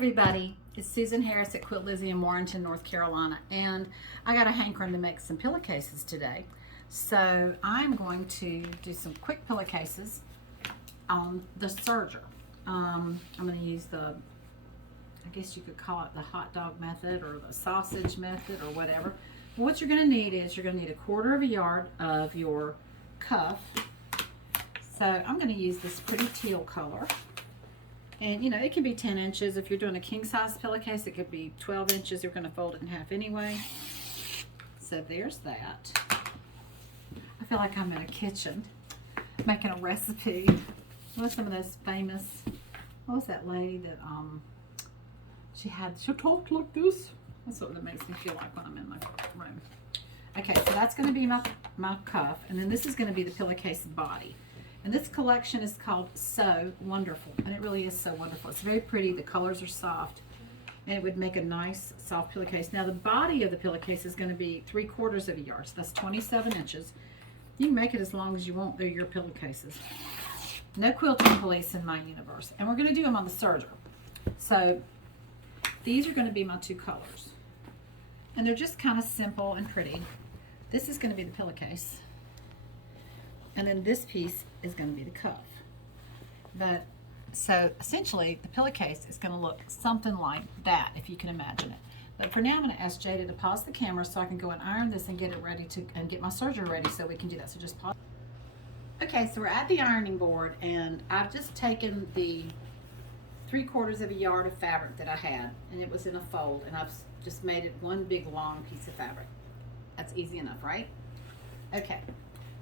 everybody, it's Susan Harris at Quilt Lizzy in Warrenton, North Carolina, and I got a hankering to make some pillowcases today. So I'm going to do some quick pillowcases on the Serger. I'm going to use the, I guess you could call it the hot dog method or the sausage method or whatever. But what you're going to need is you're going to need 1/4 yard of your cuff. So I'm going to use this pretty teal color. And you know, it can be 10 inches. If you're doing a king size pillowcase, it could be 12 inches. You're going to fold it in half anyway. So there's that. I feel like I'm in a kitchen making a recipe. What's some of those famous, what was that lady that she talked like this? That's what it makes me feel like when I'm in my room. Okay, so that's going to be my cuff, and then this is going to be the pillowcase body. And this collection is called So Wonderful, and it really is so wonderful. It's very pretty. The colors are soft, and it would make a nice soft pillowcase. Now the body of the pillowcase is going to be 3/4 yard, so that's 27 inches. You can make it as long as you want. They're your pillowcases. No quilting police in my universe. And we're going to do them on the Serger. So these are going to be my two colors, and they're just kind of simple and pretty. This is going to be the pillowcase, and then this piece is going to be the cuff. But so essentially the pillowcase is going to look something like that, if you can imagine it. But for now I'm going to ask Jada to pause the camera so I can go and iron this and get it ready to, and get my Serger ready so we can do that. So just pause. Okay, so we're at the ironing board, and I've just taken the 3/4 yard of fabric that I had, and it was in a fold, and I've just made it one big long piece of fabric. That's easy enough, right? Okay.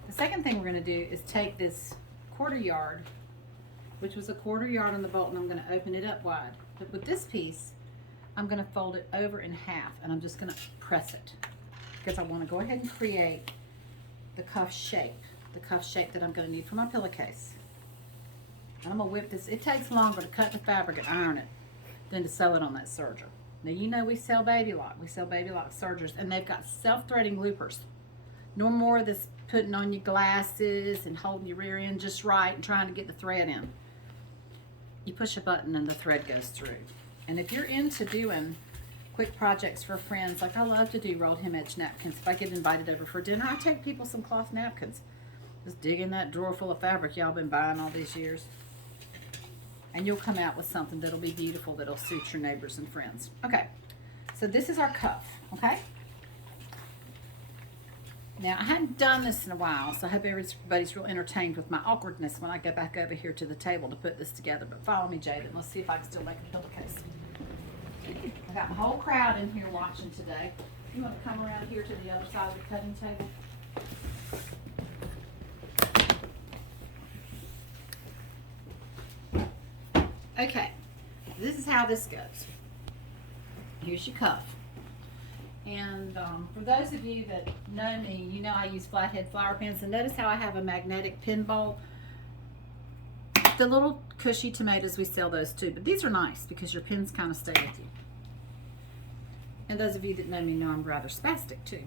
The second thing we're going to do is take this 1/4 yard, which was a 1/4 yard on the bolt, and I'm going to open it up wide. But with this piece, I'm going to fold it over in half, and I'm just going to press it because I want to go ahead and create the cuff shape that I'm going to need for my pillowcase. And I'm going to whip this. It takes longer to cut the fabric and iron it than to sew it on that Serger. Now, you know we sell baby lock. We sell baby lock Sergers, and they've got self-threading loopers. No more of this putting on your glasses and holding your rear end just right and trying to get the thread in. You push a button and the thread goes through. And if you're into doing quick projects for friends, like I love to do rolled hem edge napkins. If I get invited over for dinner, I take people some cloth napkins. Just dig in that drawer full of fabric y'all been buying all these years, and you'll come out with something that'll be beautiful, that'll suit your neighbors and friends. Okay, so this is our cuff, okay? Now, I hadn't done this in a while, so I hope everybody's real entertained with my awkwardness when I go back over here to the table to put this together. But follow me, Jada, and let's see if I can still make a pillowcase. I got my whole crowd in here watching today. You want to come around here to the other side of the cutting table? Okay, this is how this goes. Here's your cuff. And for those of you that know me, you know I use flathead flower pens. And notice how I have a magnetic pin bowl. The little cushy tomatoes, we sell those too. But these are nice because your pins kind of stay with you. And those of you that know me know I'm rather spastic too,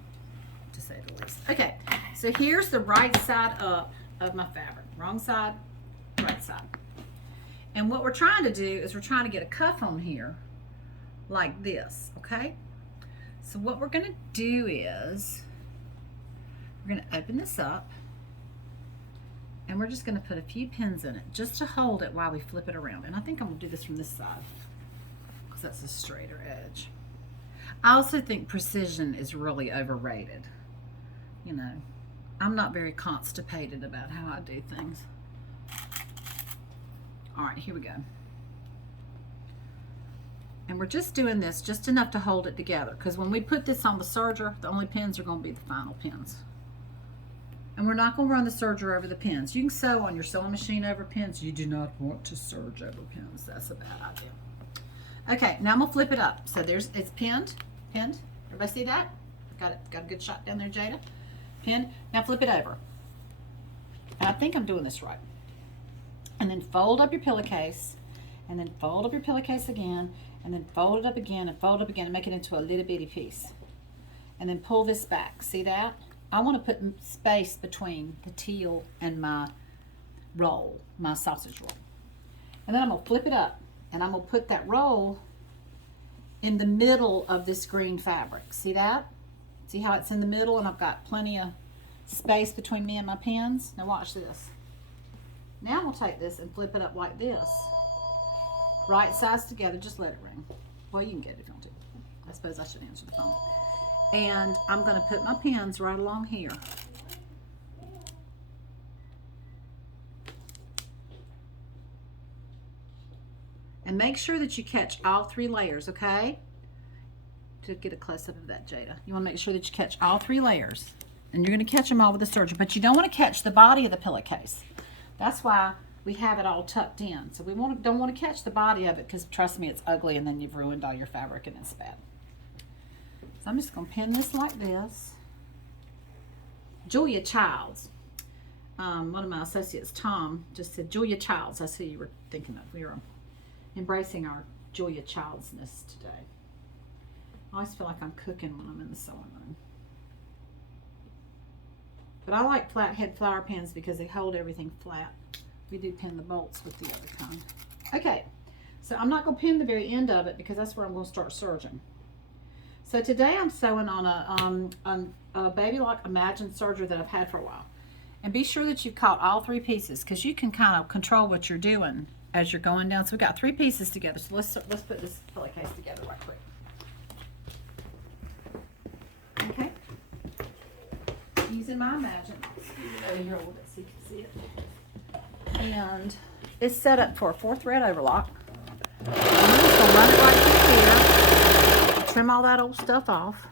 to say the least. Okay, so here's the right side up of my fabric. Wrong side, right side. And what we're trying to do is we're trying to get a cuff on here like this, okay? So what we're going to do is we're going to open this up, and we're just going to put a few pins in it just to hold it while we flip it around. And I think I'm going to do this from this side because that's a straighter edge. I also think precision is really overrated. You know, I'm not very constipated about how I do things. All right, here we go. And we're just doing this just enough to hold it together, because when we put this on the Serger, the only pins are going to be the final pins. And we're not going to run the Serger over the pins. You can sew on your sewing machine over pins. You do not want to serge over pins. That's a bad idea. Okay, now I'm going to flip it up. So it's pinned. Everybody see that? Got a good shot down there, Jada. Pinned. Now flip it over. And I think I'm doing this right. And then fold up your pillowcase, and then fold up your pillowcase again, and then fold it up again, and fold up again, and make it into a little bitty piece. And then pull this back. See that? I want to put space between the teal and my roll, my sausage roll. And then I'm going to flip it up, and I'm going to put that roll in the middle of this green fabric. See that? See how it's in the middle and I've got plenty of space between me and my pins? Now watch this. Now we'll take this and flip it up like this. Right sides together, just let it ring. Well, you can get it if you want to. I suppose I should answer the phone. And I'm going to put my pins right along here. And make sure that you catch all 3 layers, okay? To get a close-up of that, Jada. You want to make sure that you catch all 3 layers. And you're going to catch them all with the Serger. But you don't want to catch the body of the pillowcase. That's why we have it all tucked in. So we don't want to catch the body of it because, trust me, it's ugly and then you've ruined all your fabric and it's bad. So I'm just going to pin this like this. Julia Childs. One of my associates, Tom, just said, Julia Childs. That's who you were thinking of. We were embracing our Julia Childsness today. I always feel like I'm cooking when I'm in the sewing room. But I like flathead flower pins because they hold everything flat. We do pin the bolts with the other kind. Okay, so I'm not going to pin the very end of it because that's where I'm going to start serging. So today I'm sewing on a Baby Lock Imagine serger that I've had for a while. And be sure that you've caught all 3 pieces because you can kind of control what you're doing as you're going down. So we've got 3 pieces together. So let's put this pillowcase together right quick. Okay. Using my Imagine. Over here a little bit so you can see it. And it's set up for a 4 thread overlock. I'm just going to run it right through here. Trim all that old stuff off.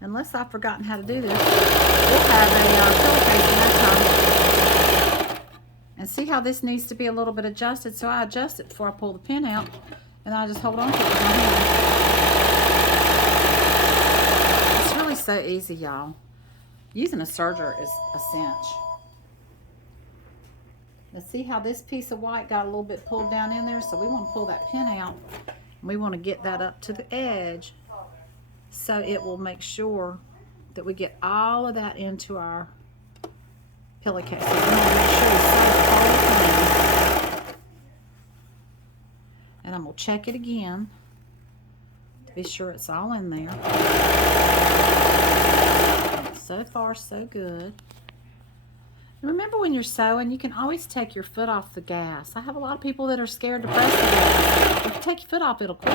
Unless I've forgotten how to do this, we'll have a pillowcase in that time. And see how this needs to be a little bit adjusted. So I adjust it before I pull the pin out. And I just hold on to it with my hand. It's really so easy, y'all. Using a serger is a cinch. Now see how this piece of white got a little bit pulled down in there? So we want to pull that pin out. And we want to get that up to the edge. So it will make sure that we get all of that into our pillowcase. So we want to make sure we set it all in. And I'm going to check it again to be sure it's all in there. And so far, so good. And remember when you're sewing, you can always take your foot off the gas. I have a lot of people that are scared to press the gas. If you take your foot off, it'll quit.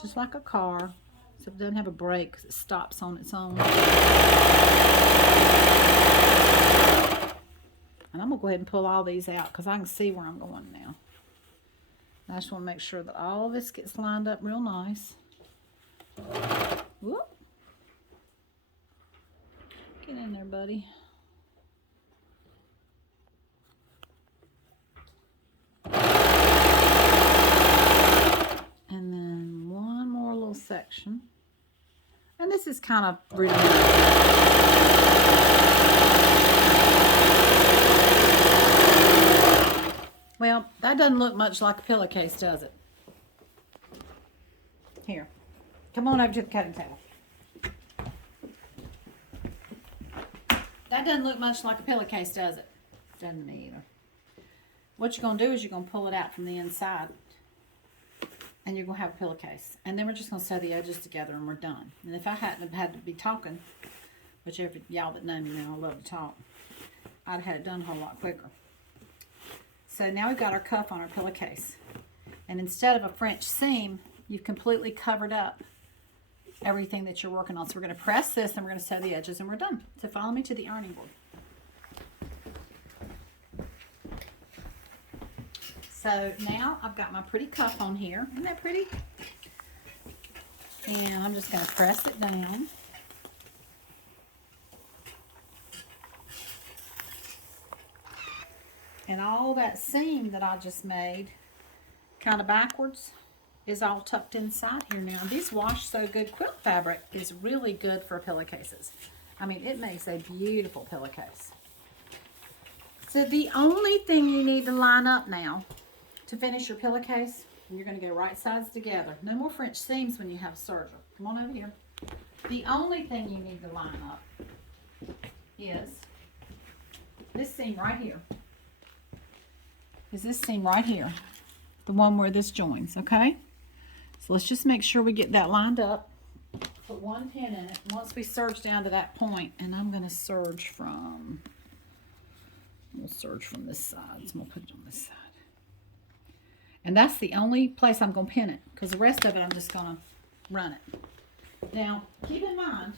Just like a car, except it doesn't have a brake because it stops on its own. And I'm going to go ahead and pull all these out because I can see where I'm going now. I just want to make sure that all of this gets lined up real nice. Whoop. Get in there, buddy. And then one more little section. And this is kind of rudimentary. Well, that doesn't look much like a pillowcase, does it? Here. Come on over to the cutting table. That doesn't look much like a pillowcase, does it? Doesn't me either. What you're going to do is you're going to pull it out from the inside. And you're going to have a pillowcase. And then we're just going to sew the edges together and we're done. And if I hadn't have had to be talking, which y'all that know me know, I love to talk, I'd have had it done a whole lot quicker. So now we've got our cuff on our pillowcase. And instead of a French seam, you've completely covered up everything that you're working on. So we're going to press this and we're going to sew the edges and we're done. So follow me to the ironing board. So now I've got my pretty cuff on here. Isn't that pretty? And I'm just going to press it down. And all that seam that I just made, kind of backwards, is all tucked inside here now. These wash so good. Quilt fabric is really good for pillowcases. I mean, it makes a beautiful pillowcase. So the only thing you need to line up now to finish your pillowcase, you're going to go right sides together. No more French seams when you have serger. Come on over here. The only thing you need to line up is this seam right here. is this seam right here, the one where this joins, okay? So let's just make sure we get that lined up. Put one pin in it. Once we serge down to that point, and I'm going to serge from, we'll serge from this side. So I'm going to put it on this side. And that's the only place I'm going to pin it, because the rest of it I'm just going to run it. Now, keep in mind,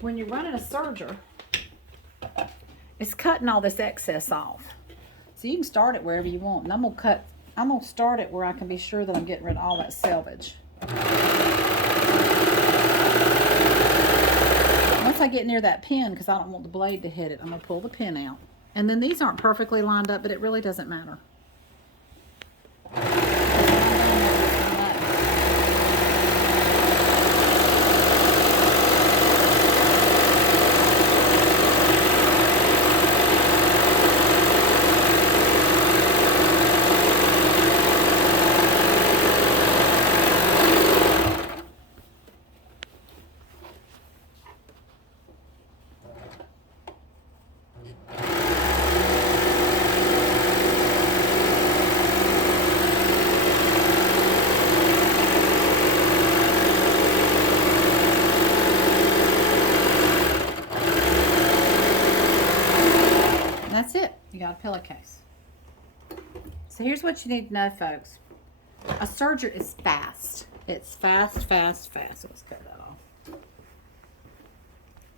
when you're running a serger, it's cutting all this excess off. So you can start it wherever you want. And I'm going to start it where I can be sure that I'm getting rid of all that selvage. Once I get near that pin, because I don't want the blade to hit it, I'm going to pull the pin out. And then these aren't perfectly lined up, but it really doesn't matter. That's it. You got a pillowcase. So here's what you need to know, folks. A serger is fast. It's fast, fast, fast. So let's cut that off.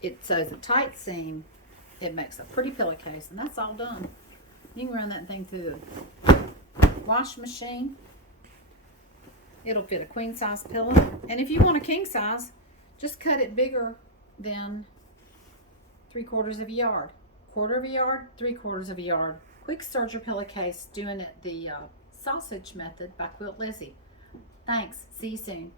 It sews a tight seam. It makes a pretty pillowcase, and that's all done. You can run that thing through the wash machine. It'll fit a queen size pillow. And if you want a king size, just cut it bigger than 3/4 of a yard. 1/4 of a yard, 3/4 of a yard. Quick serger pillowcase, doing it the sausage method by Quilt Lizzy. Thanks. See you soon.